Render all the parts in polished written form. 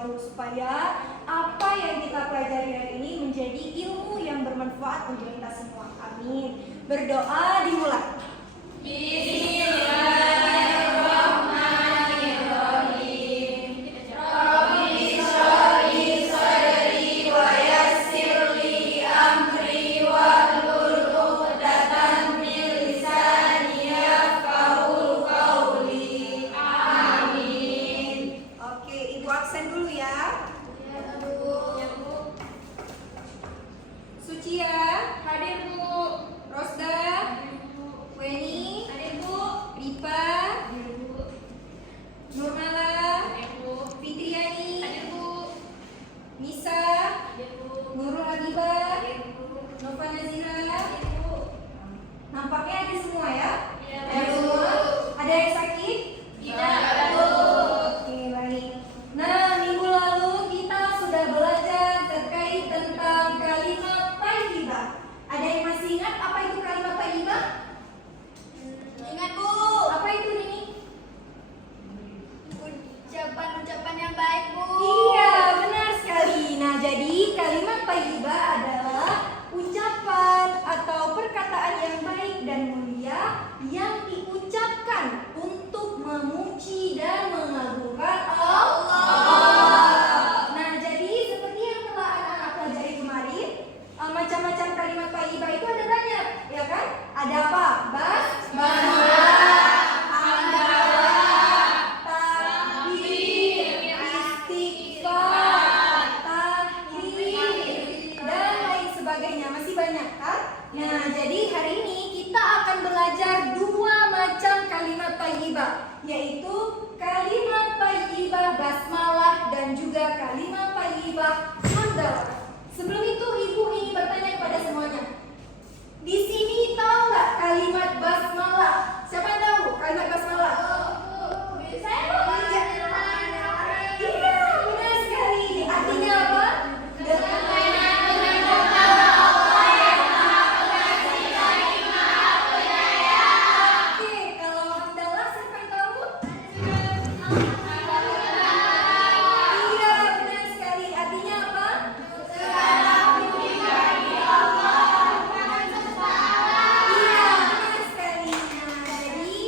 dahulu supaya apa yang kita pelajari hari ini menjadi ilmu yang bermanfaat untuk kita semua. Amin. Berdoa dimulai. Bismillahirrahmanirrahim. Rabbi shrah li sadri wa yassir li amri wahlul 'uqdatam min lisani yafqahu qawli. Amin. Oke, Ibu absen dulu ya. Ya, Bu. Sucia, hadir Bu. Rosda, Weni, hadir Bu. Ripa, hadir Bu. Nurmala, hadir Bu. Fitriani, hadir Bu. Nisa, hadir Bu. Nurul Habibah, hadir Bu. Nova Nazira, hadir Bu. Nampaknya ada semua ya? Ada semua? Ada yang sakit? Tidak, Bu. Oke, baik. Nah, minggu lalu kita sudah belajar terkait tentang kalimat thayyibah. Ada yang masih ingat apa itu kalimat thayyibah? Ingat Bu. Apa itu ini? Ucapan-ucapan yang baik, Bu. Iya, benar sekali. Nah, jadi kalimat thayyibah adalah ucapan atau perkataan yang baik dan mulia yang diucapkan untuk memuji dan mengagungkan Allah. Nah, jadi seperti yang telah anak-anak pelajari kemarin, macam-macam kalimat thayyibah itu ada banyak, ya kan? Ada apa? Basmalah, hamdalah, takbir, istighfar, tahlil, dan lain sebagainya. Masih banyak kan? Nah, jadi hari ini kita akan belajar dua macam kalimat thayyibah, yaitu kalimat thayyibah basmalah dan juga kalimat thayyibah hamdalah. Sebelum itu Ibu ingin bertanya kepada semuanya. Di sini tahu nggak kalimat basmalah? Siapa yang tahu kalimat basmalah? Saya Iya, benar sekali. Artinya apa? Dengan Oke, kalau hamdalah siapa yang tahu? Iya, benar sekali. Artinya apa? Iya, benar sekali. Nah, jadi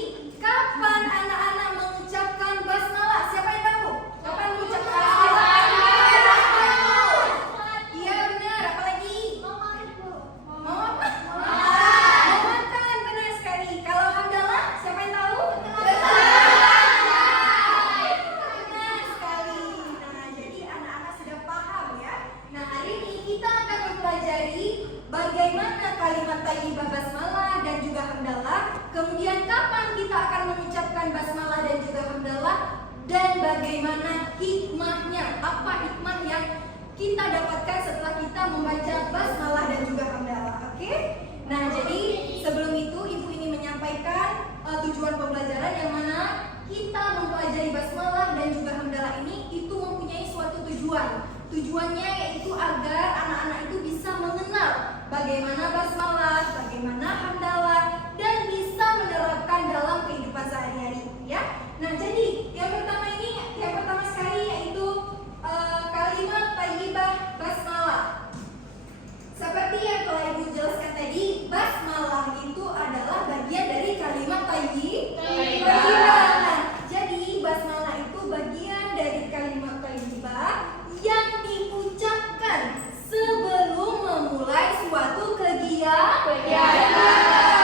kapan anak-anak mengucapkan basmalah? Siapa yang tahu? Kapan mengucapkan basmalah? Iya, benar. Apalagi? Mau apa? Mau makan, benar sekali. Kalau hamdalah, siapa yang tahu? Benar sekali. Nah, jadi anak-anak sudah paham ya. Nah, hari ini kita akan mempelajari bagaimana kalimat thayyibah basmalah dan juga hamdalah. Kemudian kapan kita akan mengucapkan basmalah dan juga hamdalah, dan bagaimana hikmahnya. Apa hikmah yang kita dapatkan setelah kita membaca basmalah dan juga hamdalah. Oke? Nah, jadi sebelum itu Ibu ingin menyampaikan tujuan pembelajaran yang mana kita mempelajari basmalah dan juga hamdalah ini itu mempunyai suatu tujuan. Tujuannya yaitu agar anak-anak itu bisa mengenal bagaimana basmalah, bagaimana hamdalah, dan bisa menerapkan dalam kehidupan sehari-hari, ya. Nah, jadi yang pertama sekali yaitu kalimat thayyibah basmalah. Seperti yang telah Ibu jelaskan tadi, basmalah itu adalah bagian dari kalimat thayyibah. Nah, jadi basmalah itu bagian dari kalimat thayyibah yang diucapkan sebelum memulai suatu kegiatan.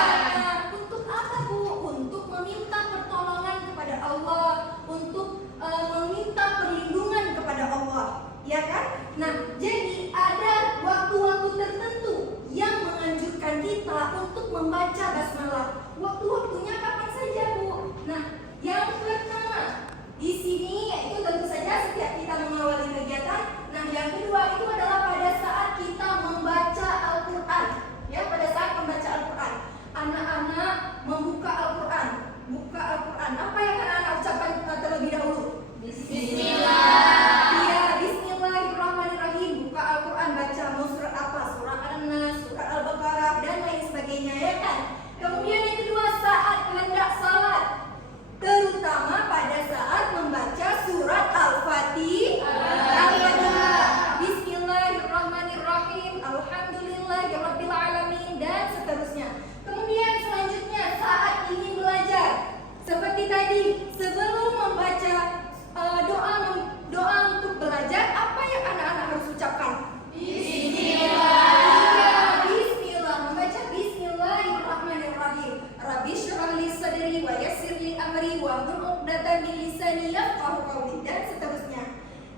'uqdatam min lisani yafqahu qawli dan seterusnya.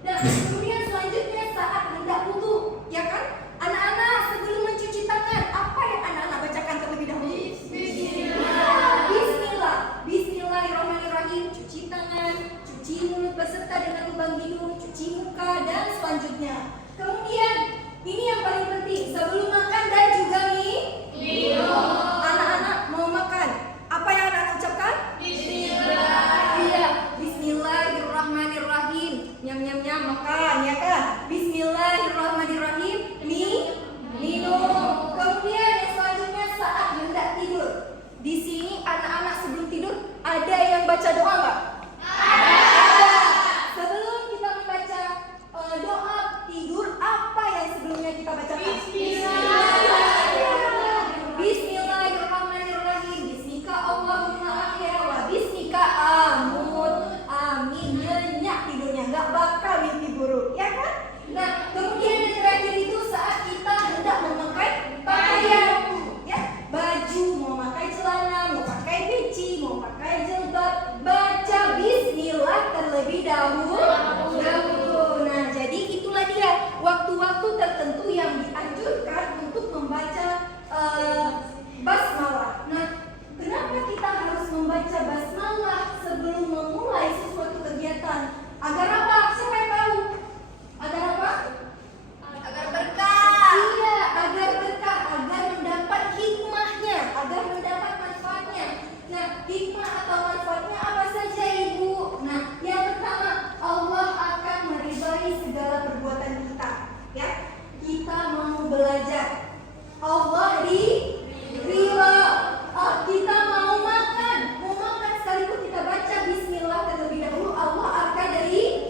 Nah, kemudian selanjutnya saat hendak wudu, ya kan? Anak-anak sebelum mencuci tangan, apa yang anak-anak bacakan terlebih dahulu? Bismillah. Bismillahirrahmanirrahim. Cuci tangan, cuci mulut beserta dengan lubang hidung, cuci muka dan selanjutnya. Kemudian ini yang paling penting, sebelum makan dan juga minum. Anak-anak mau makan, apa yang anak ucapkan? Bismillah. Iya, Bismillahirrahmanirrahim. Nyam makan, ya kan? Bismillahirrahmanirrahim. Minum. Kemudian yang selanjutnya saat hendak tidur. Di sini anak-anak sebelum tidur ada yang baca doa nggak? Ada. Sebelum kita membaca doa tidur, apa yang sebelumnya kita bacakan? Bismillahirrahmanirrahim. Bismika Allahumma ahya wa bismika amut. Amin. Nyenyak tidurnya, nggak bakal mimpi buruk, ya kan? Nah, kemudian yang terakhir itu saat kita hendak memakai pakaian, ya, baju, mau pakai celana, mau pakai peci, mau pakai jilbab, baca Bismillah terlebih dahulu. Nah, jadi itulah dia waktu-waktu tertentu yang dianjurkan untuk membaca basmalah. Nah, kenapa kita harus membaca basmalah sebelum memulai sesuatu kegiatan? Agar apa? Siapa yang tahu? Agar apa? Agar berkah. Iya, agar berkah, agar mendapat hikmahnya, agar mendapat manfaatnya. Nah, hikmah atau manfaatnya apa saja, Ibu? Nah, yang pertama, Allah akan meridai segala perbuatan kita. Ya, kita mau belajar, Allah ridha. Kita mau makan sekalipun kita baca Bismillah terlebih dahulu, Allah akan ridha.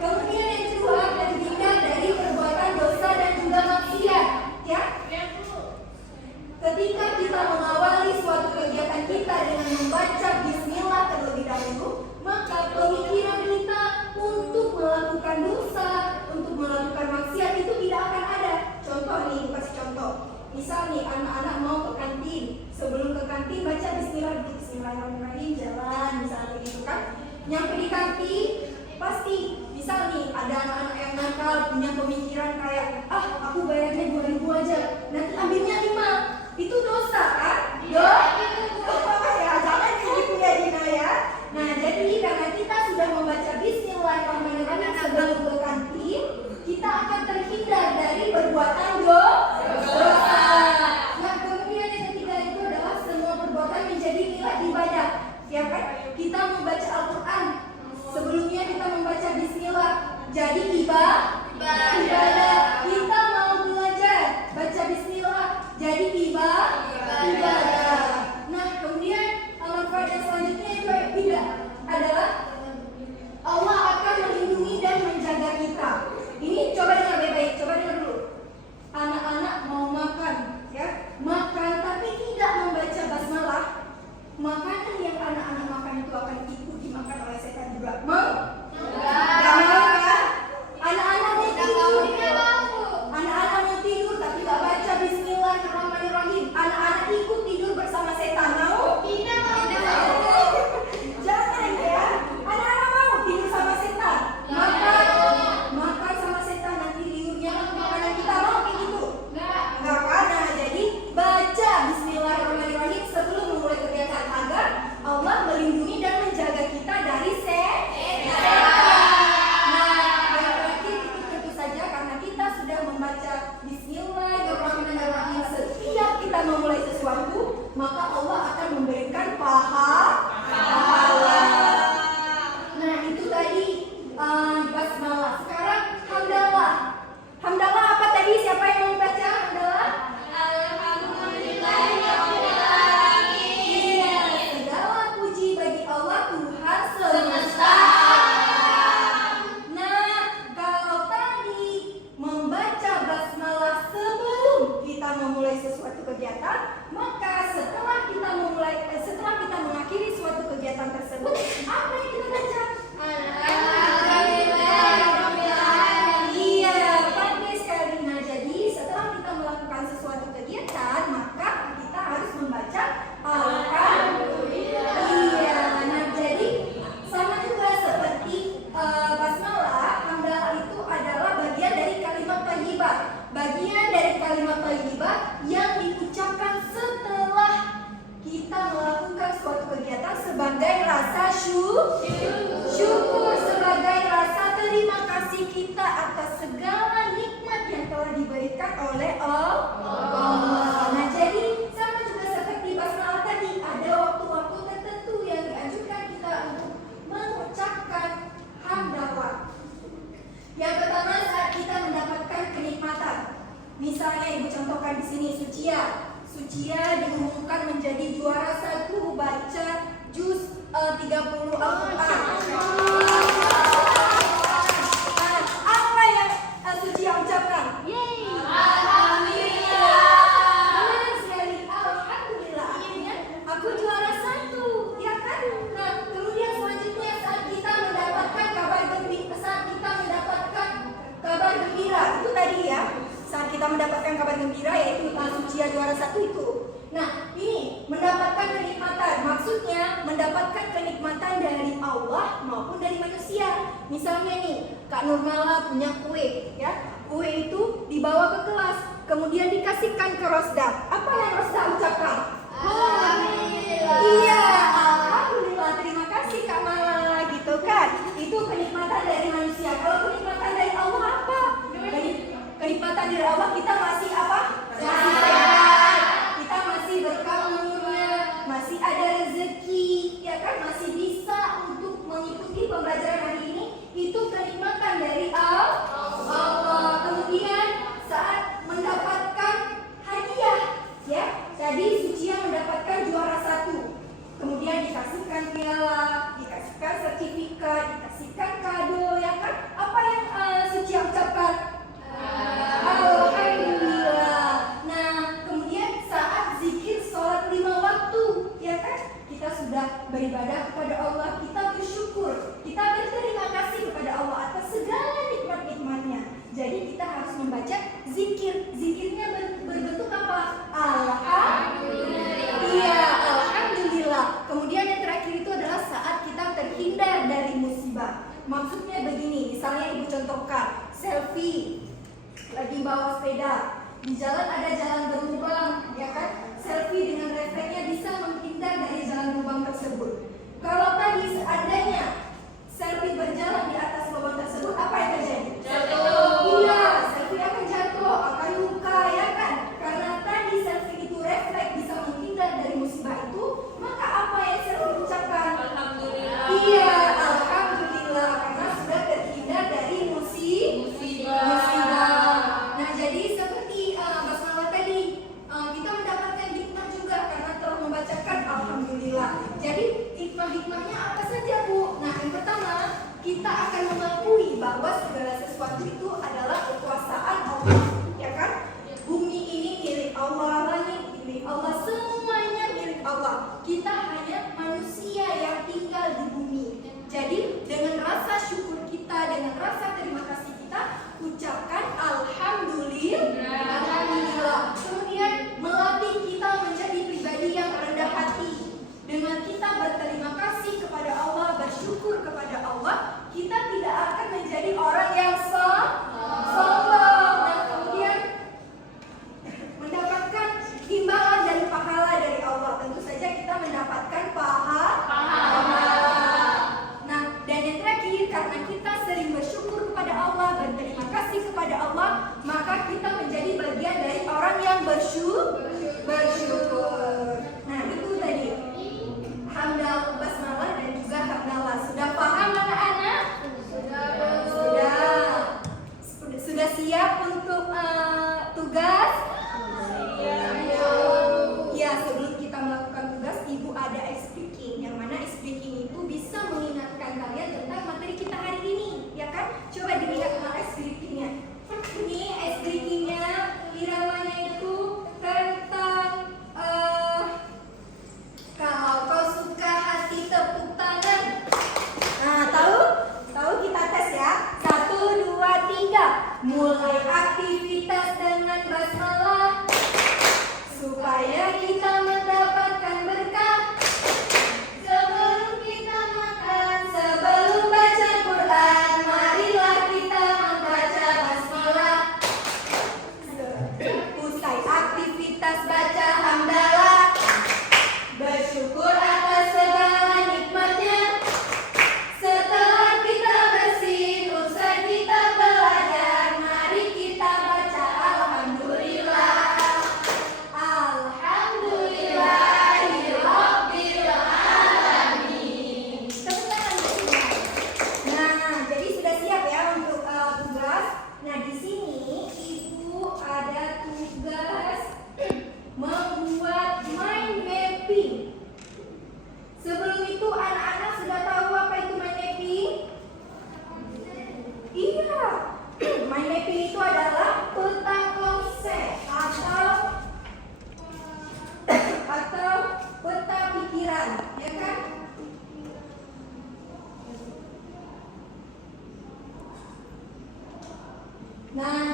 Kemudian yang kedua, terhindar dari perbuatan dosa dan juga maksiat. Ya. Ketika kita mengawali suatu kegiatan kita dengan membaca Bismillah terlebih dahulu, maka pemikiran kita untuk melakukan dosa, untuk melakukan maksiat itu tidak akan ada. Contoh nih, kasih contoh. Misal nih, anak-anak mau ke kantin. Sebelum ke kantin baca Bismillahirrahmanirrahim, jalan misalnya gitu kan. Nyampe di kantin, pasti misal nih ada anak-anak yang nakal punya pemikiran kayak, aku bayarnya 2.000 aja, nanti ambilnya 5. Itu dosa kan? Dosa ya, jangan kayak gitu ya Dina ya. Nah, jadi karena kita sudah membaca Bismillahirrahmanirrahim sebelum ke kantin, kita akan terhindar dari perbuatan dosa. Nah, kemudian yang ketiga itu adalah semua perbuatan menjadi nilai ibadah. Ya kan? Kita membaca Al-Quran, sebelumnya kita membaca Bismillah, jadi ibadah. Kita mau belajar, baca Bismillah, jadi ibadah. Nah, kemudian manfaat yang selanjutnya itu tidak adalah Allah akan melindungi dan menjaga kita. Ini coba dengar baik-baik, coba dengar dulu. Anak-anak mau makan, ya, makan tapi tidak membaca basmalah, makanan yang anak-anak makan itu akan ikut dimakan oleh setan juga. Mau? Gak mau kan? Anak-anak syukur sebagai rasa terima kasih kita atas segala nikmat yang telah diberikan oleh Allah. Nah, jadi sama juga seperti basmalah tadi, ada waktu-waktu tertentu yang dianjurkan kita untuk mengucapkan hamdalah. Yang pertama saat kita mendapatkan kenikmatan. Misalnya ibu contohkan di sini Sucia diumumkan menjadi juara 1 baca juz 30 Al-Quran. Apa yang Sucia ucapkan? Alhamdulillah. Benar sekali, alhamdulillah. Akhirnya aku juara 1, ya kan? Nah, kemudian selanjutnya saat kita mendapatkan kabar gembira, itu tadi ya. Saat kita mendapatkan kabar gembira yaitu Sucia juara 1 itu. Nah, ini mendapatkan kenikmatan. Maksudnya mendapatkan kenikmatan dari Allah maupun dari manusia. Misalnya nih, Kak Nurmala punya kue, ya. Kue itu dibawa ke kelas, kemudian dikasihkan ke Rosda. Apa yang Rosda ucapkan? Alhamdulillah. Iya, alhamdulillah. Terima kasih Kak Mala, gitu kan? Itu kenikmatan dari manusia. Kalau kenikmatan dari Allah apa? Kenikmatan dari Allah kita masih apa? Masih sehat, kita masih berkah umurnya, masih ada rezeki, ya kan? Masih bisa untuk mengikuti pembelajaran hari ini. Itu kenikmatan dari Allah. Kemudian saat mendapatkan hadiah, ya. Tadi Sucia mendapatkan juara 1. Kemudian dikasihkan piala, dikasihkan sertifikat, dikasihkan kado, ya kan? Apa yang Sucia ucapkan? Alhamdulillah. Nah, kemudian saat zikir sholat 5 waktu, ya kan? Kita sudah beribadah kepada Allah, kita bersyukur, kita berterima kasih kepada Allah atas segala nikmat-nikmatnya. Jadi kita harus membaca zikir. Zikirnya berbentuk apa? Alhamdulillah. Iya, alhamdulillah. Kemudian yang terakhir itu adalah saat kita terhindar dari musibah. Maksudnya begini, misalnya ibu contohkan selfie lagi bawa sepeda, di jalan ada jalan berlubang, ya kan? Selfie dengan refleksnya bisa menghindar dari jalan lubang tersebut. Kalau tadi seandainya selfie berjalan di atas lubang tersebut, apa yang terjadi? Jatuh. Iya, selfie akan jatuh, akan luka, ya kan? Karena tadi selfie itu refleks bisa menghindar dari musibah itu, maka apa yang selfie ucapkan? Alhamdulillah. Iya, alhamdulillah, karena sudah terhindar dari musibah. Nah, jadi seperti basmalah tadi, kita mendapatkan hikmah juga karena telah membacakan alhamdulillah. Jadi hikmah-hikmahnya apa saja, Bu? Nah, yang pertama, kita akan mengakui bahwa segala sesuatu itu adalah kekuasaan Allah, ya kan? Bumi ini milik Allah, langit milik Allah, semuanya milik Allah. Kita hanya manusia yang tinggal di bumi. Jadi dengan rasa syukur kita, dengan rasa terima kasih kita, ucapkan alhamdulillah. Kemudian melatih kita menjadi pribadi yang rendah hati. Dengan kita berterima kasih kepada Allah, bersyukur kepada Allah, kita tidak akan menjadi orang yang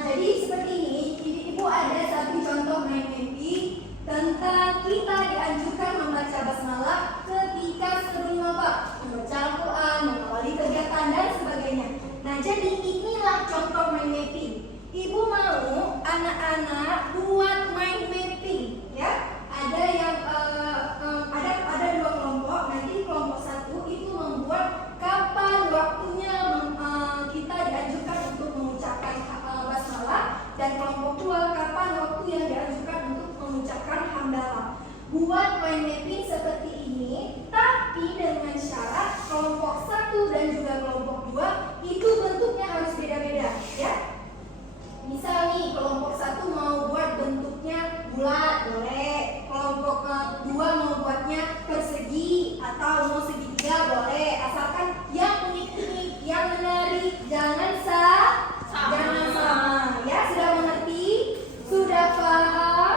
jadi seperti ini, Ibu ada satu contoh mind mapping tentang kita dianjurkan membaca basmalah ketika sebelum apa? Membaca Al-Quran, mengawali kegiatan dan sebagainya. Nah, jadi inilah contoh mind mapping. Ibu mau anak-anak buat mind mapping, ya? Ada yang ada dua kelompok. Nanti kelompok satu itu membuat kapan waktunya kita dianjurkan untuk mengucapkan basmalah, dan kelompok dua kapan waktu yang dianjurkan untuk mengucapkan hamdalah. Buat mind mapping seperti ini, tapi dengan syarat kelompok satu dan juga kelompok dua itu bentuknya harus beda-beda, ya. Misal nih kelompok satu mau buat bentuknya bulat, boleh. Kelompok dua mau buatnya persegi atau mau segitiga, boleh. Asalkan yang unik-unik, yang menarik, jangan jangan sama. Ya, sudah mengerti? Sudah paham?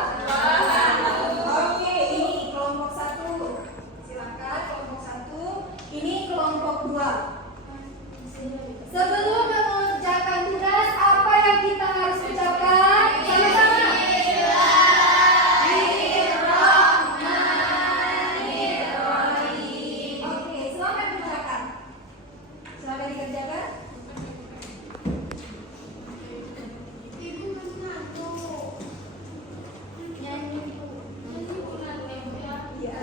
Oke, ini kelompok satu. Silakan kelompok satu. Ini kelompok dua. Sebelum mengerjakan tugas, apa yang kita harus ucapkan? Sama-sama. Bismillahirrahmanirrahim. Oke, selamat dikerjakan. Selamat dikerjakan. Ibu masih ngantuk. Nyanyi. Iya.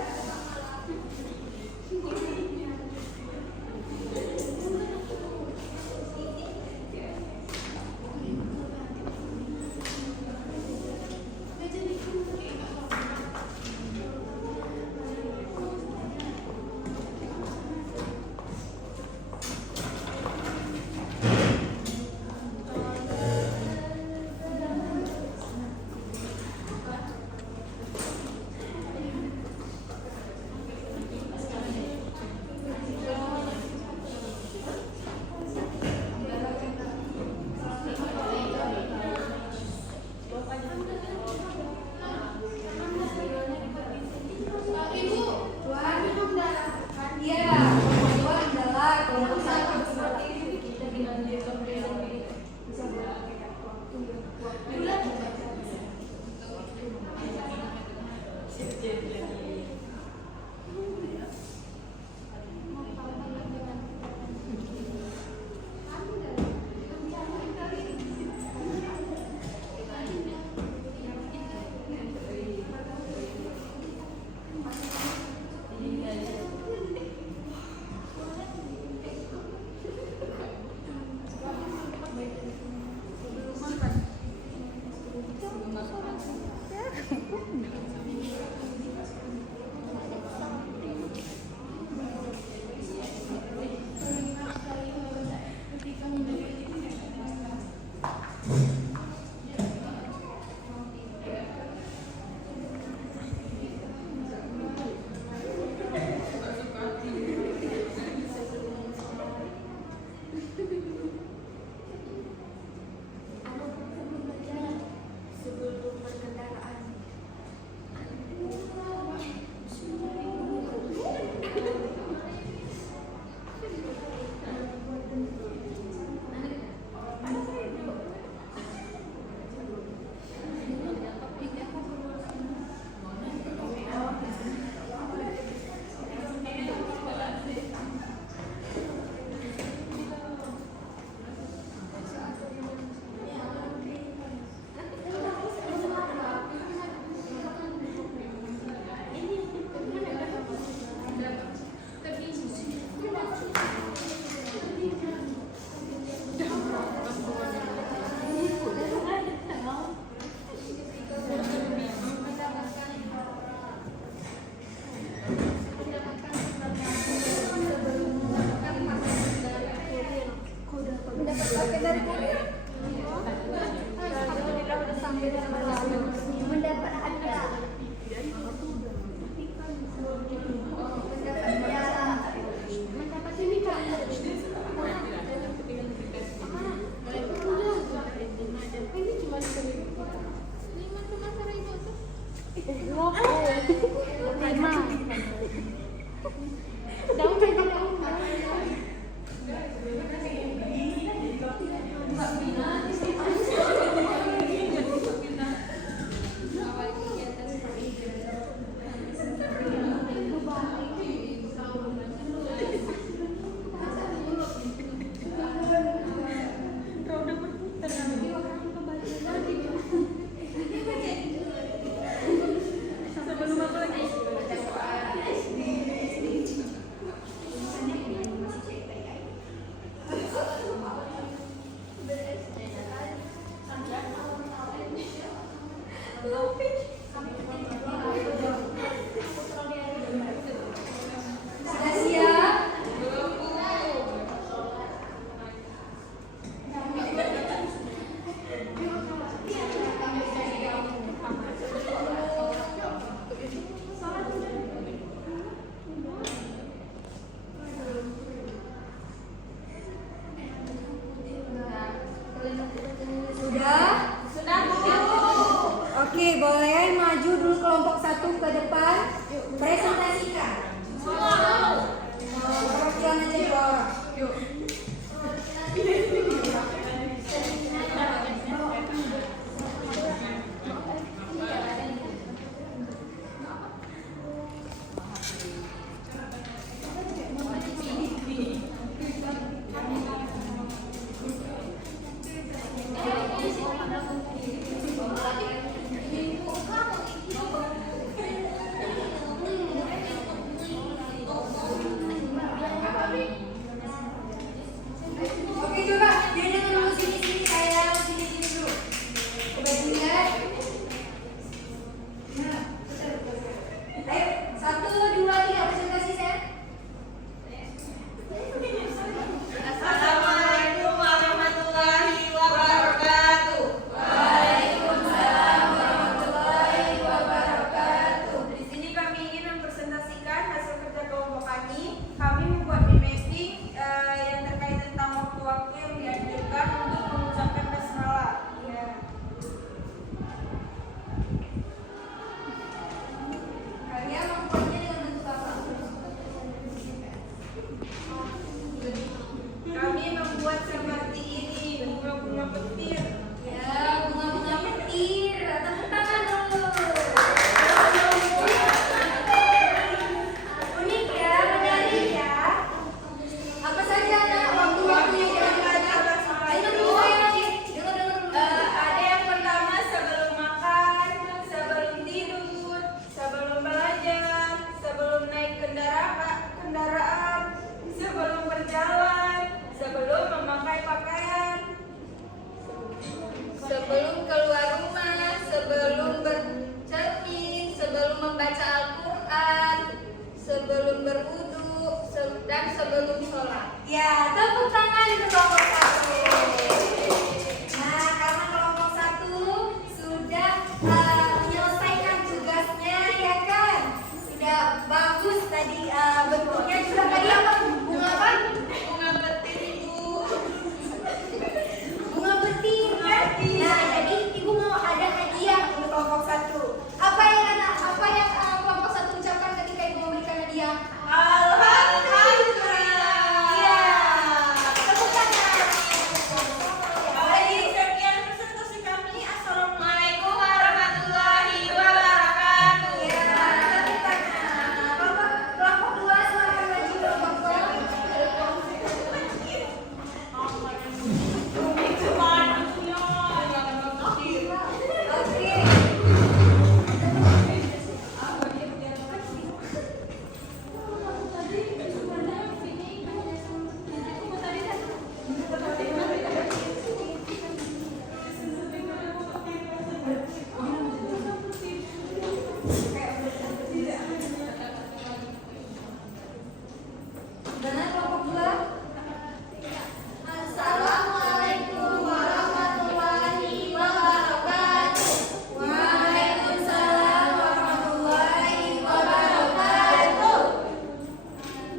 Gimana kelompok 2? Assalamualaikum warahmatullahi wabarakatuh. Waalaikumsalam warahmatullahi wabarakatuh.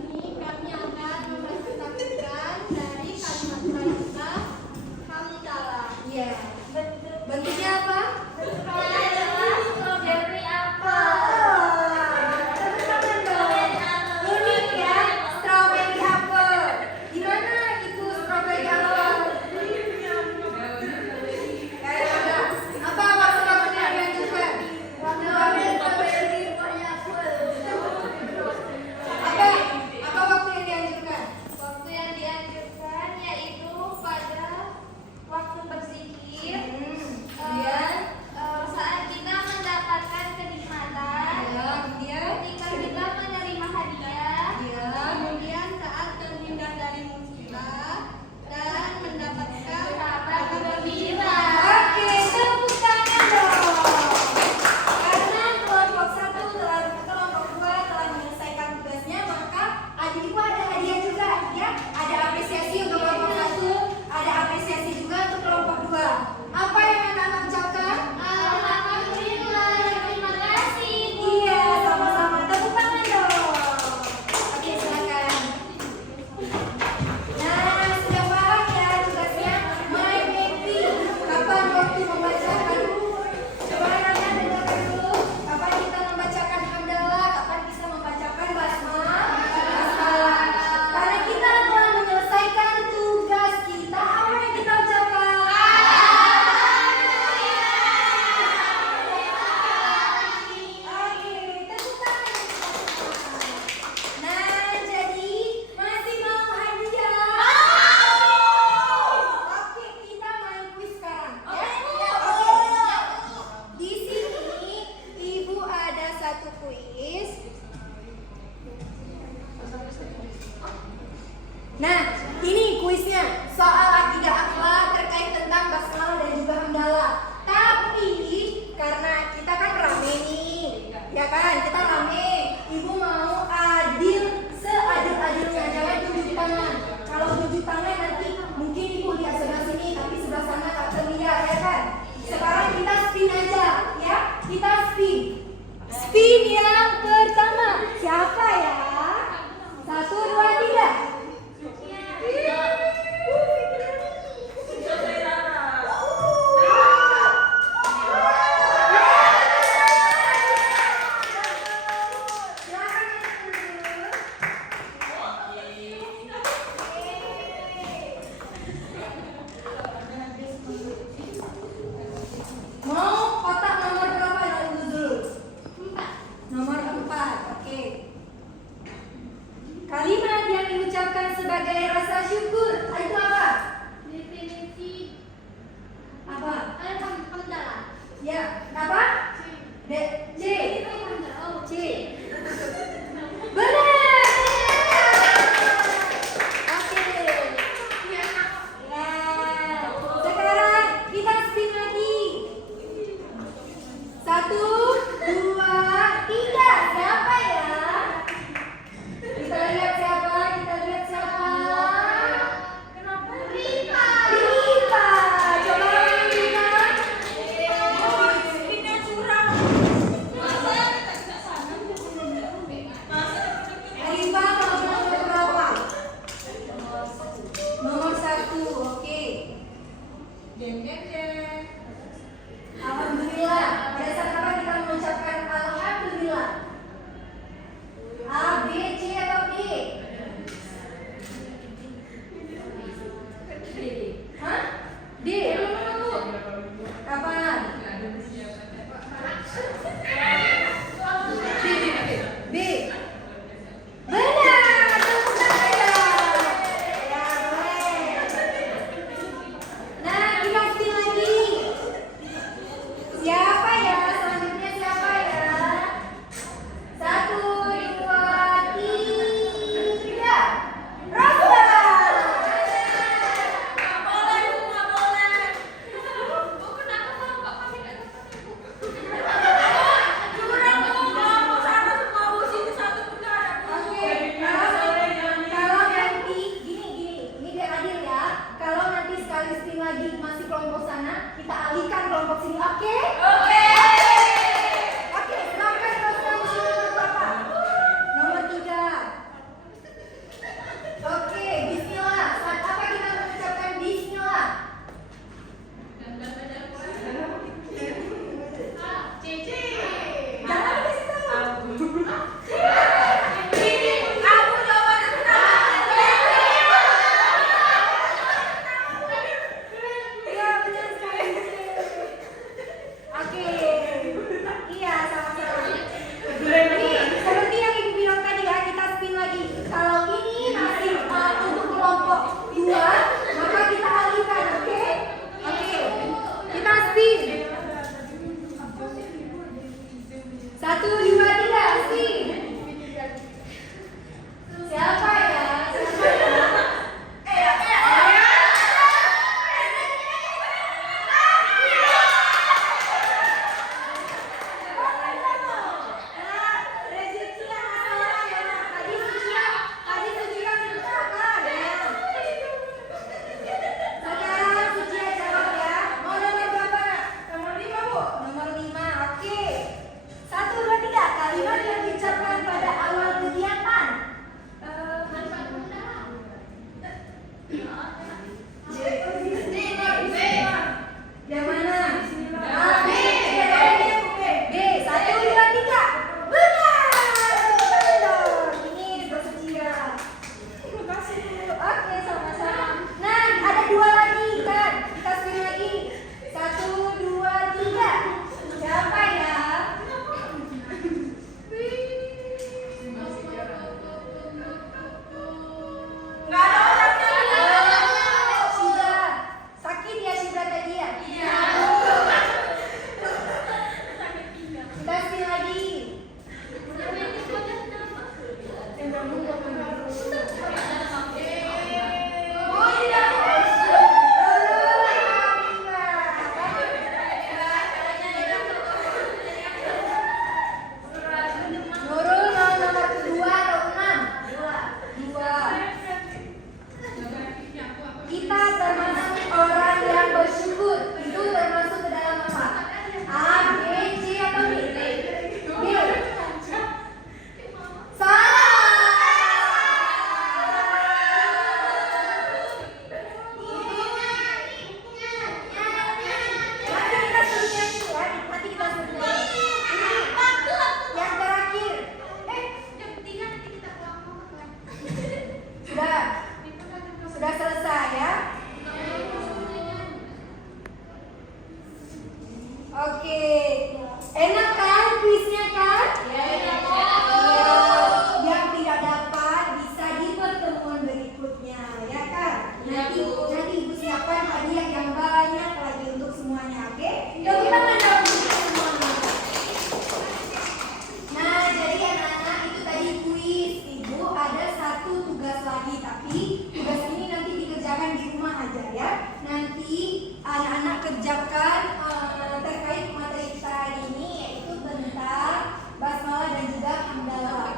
Ini kami akan membacakan dari kalimat-kalimat hamdalah. Iya. Bentuknya apa? Bentuknya adalah strawberry apple. Tepuk tangan dong. Unik ya, strawberry apple. Gimana itu strawberry apple? Apa waktu-waktu yang dianjurkan? Waktu-waktu strawberry apple. Apa waktu yang dianjurkan? Waktu yang dianjurkan yaitu pada waktu berzikir. Kemudian, Saat kita mendapatkan kenikmatan, ya, kemudian, ketika kita menerima hadiah, ya. kemudian saat terhindar dari musibah dan mendapatkan kabar gembira. Oke, tepuk tangan dong. Karena kelompok 1 telah kelompok 2 telah menyelesaikan tugasnya, maka adik-adikku ada hadiah juga ya. Ada apresiasi untuk kelompok 1, ada apresiasi juga untuk kelompok 2. Apa yang anak-anak ucapkan? Alhamdulillah, terima kasih. Iya, sama-sama. Tepuk tangan dong. Oke, silakan. Nah, sudah paham ya tugasnya? My baby. Kapan waktu membacakan? Coba kalian dengarkan dulu. Kapan kita membacakan hamdalah? Kapan kita membacakan basmalah? Karena kita telah menyelesaikan tugas kita. Apa yang kita ucapkan? Oke, tepuk tangan. Nah, jadi masih mau hadiah? Oke, kita main kuis sekarang. Ya? Di sini Ibu ada satu kuis. Nah, ini kuisnya soal akidah akhlak terkait tentang basmalah dan juga hamdalah. Tapi karena kita kan rame nih, ya kan? Kita rame. Ibu mau adil, seadil-adilnya. Jangan tunjuk tangan. Kalau tunjuk tangan nanti mungkin ibu lihat sebelah sini, tapi sebelah sana tak terlihat, ya kan? Sekarang kita spin aja, ya? Kita spin. Spin yang pertama. Siapa ya? 1, 2, 3. Sudah selesai ya? Oke. Enak kan kuisnya kan? Ya, enak. Yang tidak dapat bisa di pertemuan berikutnya, ya kan? Nanti Ibu siapkan hadiah yang banyak lagi untuk semuanya, oke? Yuk kita menjawab semuanya. Nah, jadi anak-anak itu tadi kuis. Ibu ada satu tugas lagi, tapi tugas ini nanti dikerjakan di rumah aja ya. Nanti anak-anak kerjakan terkait materi kita hari ini, yaitu tentang basmalah dan juga hamdalah.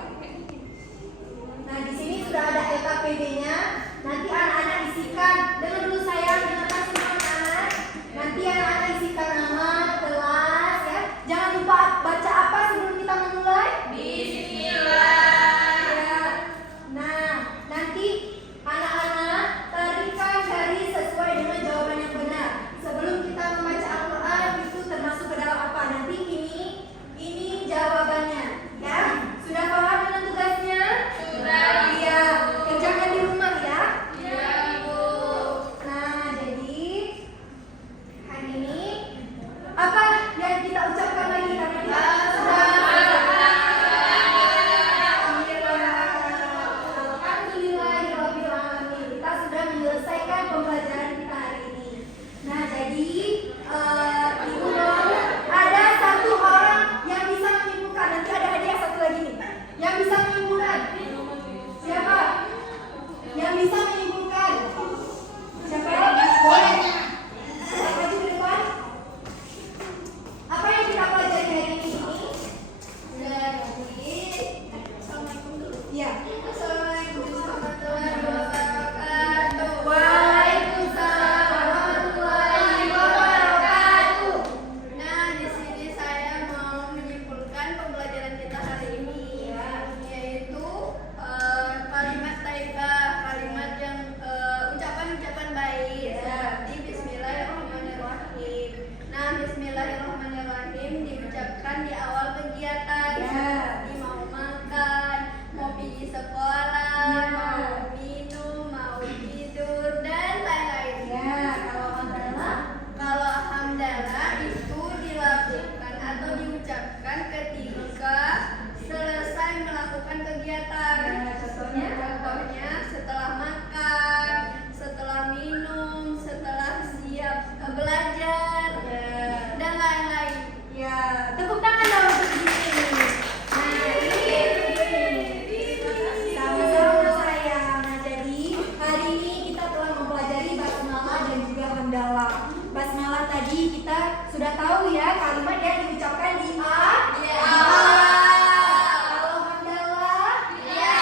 Nah, di sini sudah ada LKPD-nya. Nanti anak-anak isikan. Dengar dulu saya, dengarkan semua anak. Nanti anak-anak isikan nama, kelas ya. Jangan lupa baca apa sebelum kita memulai? Bismillah. Ya. Nah, nanti anak-anak tarikan garis sesuai dengan jawaban yang benar. Sebelum kita membaca Al-Quran itu termasuk ke dalam apa? Nanti ini jawabannya. Ya, sudah paham dengan tugasnya? Sudah. Iya, kerjakan di rumah ya. Iya, Bu. Nah, jadi hari ini apa yang kita ucapkan lagi karena kita sudah Alhamdulillahirobbilalamin. Kita sudah menyelesaikan pembelajaran kita hari ini. Nah, jadi Ibu mau ada satu orang yang bisa menyimpulkan. Nanti ada hadiah satu lagi nih. Yang bisa menyimpulkan. Siapa? Yang bisa menyimpulkan. Siapa yang boleh? Maju ke depan. Apa yang kita pelajari hari ini? Jadi, Assalamualaikum dulu. Iya. Assalamualaikum warahmatullahi wabarakatuh. Waalaikumsalam warahmatullahi wabarakatuh. Nah, di sini saya mau menyimpulkan pembelajaran kita hari ini, yaitu kalimat thayyibah, kalimat yang ucapan-ucapan baik, seperti Bismillahirrahmanirrahim. Nah, Bismillahirrahmanirrahim diucapkan di awal kegiatan, seperti mau makan, mau pergi sekolah, mau minum, mau tidur, dan lain-lain. Ya, kalau hamdalah Kalau hamdalah itu dilakukan atau diucapkan ketika selesai melakukan kegiatan. Ya, contohnya? Contohnya setelah makan, setelah minum, setelah siap belajar, dan lain-lain. ya, tepuk tangan dong untuk diri. Nah, ini sama-sama sayang. Nah, jadi hari ini kita telah mempelajari basmalah dan juga hamdalah. Basmalah tadi kita sudah tahu ya, kalimat yang diucapkan di Di Kalau hamdalah Iya.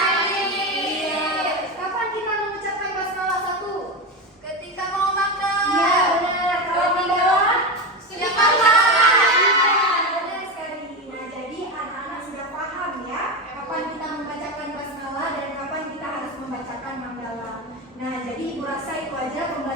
Kapan kita mengucapkan basmalah satu? Ketika mau makan. Iya, benar. Kalau hamdalah Sudah makan. benar sekali. Nah, jadi anak-anak sudah paham ya kapan kita membacakan basmalah dan kapan kita harus membacakan hamdalah. Nah, jadi Ibu rasa itu aja pembelajaran